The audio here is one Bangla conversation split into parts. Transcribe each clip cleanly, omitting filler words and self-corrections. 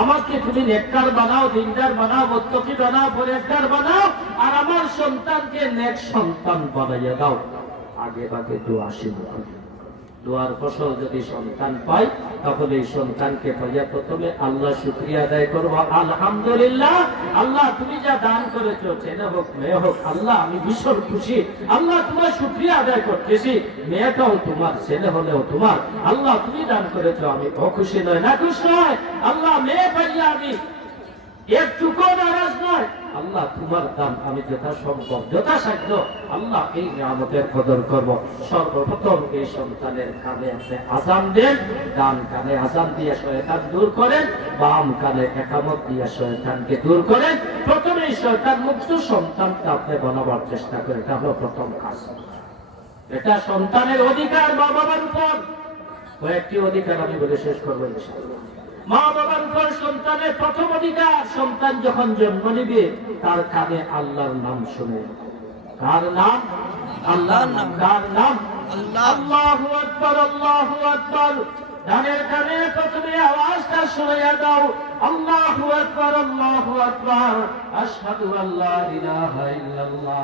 আমাকে তুমি নেককার বানাও, দিনদার বানাও, মুত্তাকি বানাও, পরহেজগার বানাও, আর আমার সন্তানকে নেক সন্তান বানাইয়া দাও। আগে ভাগে দোয়া শুরু করি। দোয়ার ফসল যদি সন্তান পাই, তাহলে এই সন্তানকে পাইয়া প্রথমে আল্লাহ শুকরিয়া আদায় করবো, আলহামদুলিল্লাহ আল্লাহ তুমি যা দান করেছো, ছেলে হোক মেয়ে হোক, আল্লাহ আমি ভীষণ খুশি, আল্লাহ তোমার শুকরিয়া আদায় করতেছি। মেয়েটাও তোমার, ছেলে হলেও তোমার, আল্লাহ তুমি দান করেছো, আমি অখুশি নয়, না খুশি নয়। আল্লাহ মেয়ে পাইয়া আমি একটুকু নারাজ নয়, আল্লাহ তোমার দান আমি যথাসম্ভব যথাসাধ্য আল্লাহ এই নিয়ামতের কদর করব। সর্বপ্রথম এই সন্তানের কানে আপনি আযান দেন, ডান কানে আযান দিয়ে শয়তান দূর করেন, বাম কানে ইকামত দিয়ে শয়তানকে দূর করেন। প্রথমে এই শয়তান মুক্ত সন্তানকে আপনি বানাবার চেষ্টা করেন, এটা হলো প্রথম কাজ। এটা সন্তানের অধিকার, মা বাবার উপর। কয়েকটি অধিকার আমি বলে শেষ করবো ইনশাআল্লাহ। মা বাবার উপর সন্তানের প্রথম অধিকার, সন্তান যখন জন্ম নিবে তার কানে আল্লাহর নাম শুনে। কার নাম? আল্লাহর নাম। কার নাম? আল্লাহু আকবার, আল্লাহু আকবার। ডানের কানে প্রথমে আওয়াজটা শুনিয়ে দাও, আল্লাহু আকবার, আল্লাহু আকবার। আশহাদু আল্লা ইলাহা ইল্লাল্লাহ,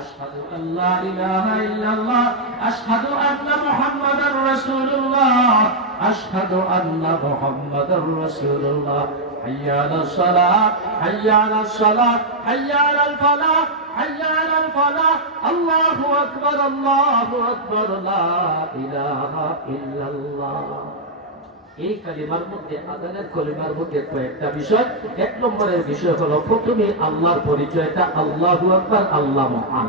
আশহাদু আল্লা ইলাহা ইল্লাল্লাহ, আশহাদু আন্না মুহাম্মাদার রাসূলুল্লাহ, আশহাদু আন্না মুহাম্মাদার রাসূলুল্লাহ। হাইয়া আলাস সালাহ, হাইয়া আলাস সালাহ, হাইয়া আলাল ফালাহ, হাইয়া আলাল ফালাহ। আল্লাহু আকবার, আল্লাহু আকবার, লা ইলাহা ইল্লাল্লাহ। এই কালিমার মধ্যে, আযানের কালিমার মধ্যে কয়েকটা বিষয়। এক নম্বরের বিষয় হলো প্রথমে আল্লাহর পরিচয়টা, আল্লাহু আকবার, আল্লাহ মহান,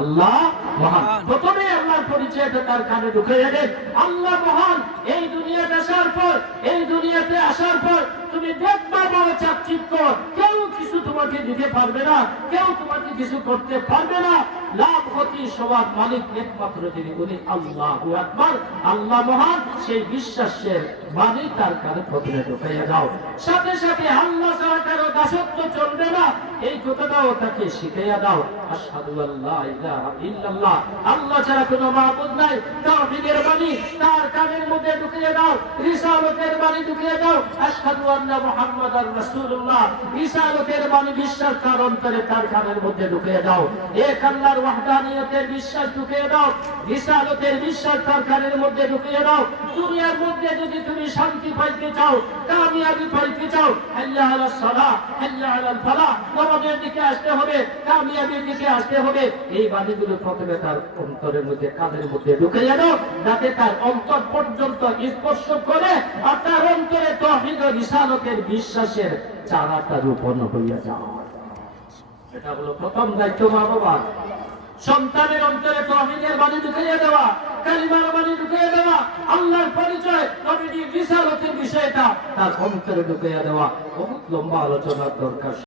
আল্লাহ মহান। প্রথমে আল্লাহর পরিচয়টা তার কানে ঢুকিয়ে দেন, আল্লাহ মহান। এই দুনিয়াতে আসার পর, এই দুনিয়াতে আসার পর তুমি দেখবা বড় চাকচিক্য, কেউ কিছু তোমাকে দিতে পারবে না, কেউ তোমাকে কিছু করতে পারবে না। লাভ ক্ষতি সবার মালিক একমাত্র যিনি, উনি আল্লাহু আকবার, আল্লাহ মহান। সেই বিশ্বাসের বাণী তার কানে প্রথমে ঢুকাইয়া দাও। সাথে সাথে আল্লাহ ছাড়া কারো দাসত্ব চলবে না, এই কথাটাও তাকে শিখাইয়া দাও। আশহাদু আল্লা ইলাহা ইল্লাল্লাহ, আল্লাহ ছাড়া কোনো মাবুদ নাই। তাওহীদের বাণী তার কানের মধ্যে ঢুকিয়ে দাও, রিসালাতের বাণী ঢুকিয়ে দাও। আশহাদু আন্না মুহাম্মাদার রাসূলুল্লাহ, রিসালাতের বাণী বিশ্বাস তার অন্তরে, তার কানের মধ্যে ঢুকিয়ে দাও। এক আল্লাহর ওয়াহদানিয়তের বিশ্বাস ঢুকিয়ে দাও, রিসালাতের বিশ্বাস তার কানের মধ্যে ঢুকিয়ে দাও। দুনিয়ার মধ্যে যদি তুমি শান্তি পাইতে চাও, কামিয়াবি পাইতে চাও, হাইয়া আলাস সালাহ, হাইয়া আলাল ফালাহ, নামাজের দিকে আসতে হবে, কামিয়াবির দিকে আসতে হবে। এই বাণীগুলো প্রথমে তার অন্তরের মধ্যে, কানের মধ্যে ঢুকিয়ে দাও, যাতে তার অন্তর পর্যন্ত স্পর্শ করে, আর তার অন্তরে তাওহীদ ও রিসালাতের বিশ্বাসের চারাটা রোপণ হইয়া যায়। এটা হলো প্রথম দায়িত্ব মা বাবার। সন্তানের অন্তরে তাওহীদের বাণী ঢুকিয়ে দেওয়া, কালিমার বাণী ঢুকিয়ে দেওয়া, আল্লাহর পরিচয়, নবীর রিসালাতের বিষয়টা তার অন্তরে ঢুকিয়ে দেওয়া। বহুত লম্বা আলোচনার দরকার।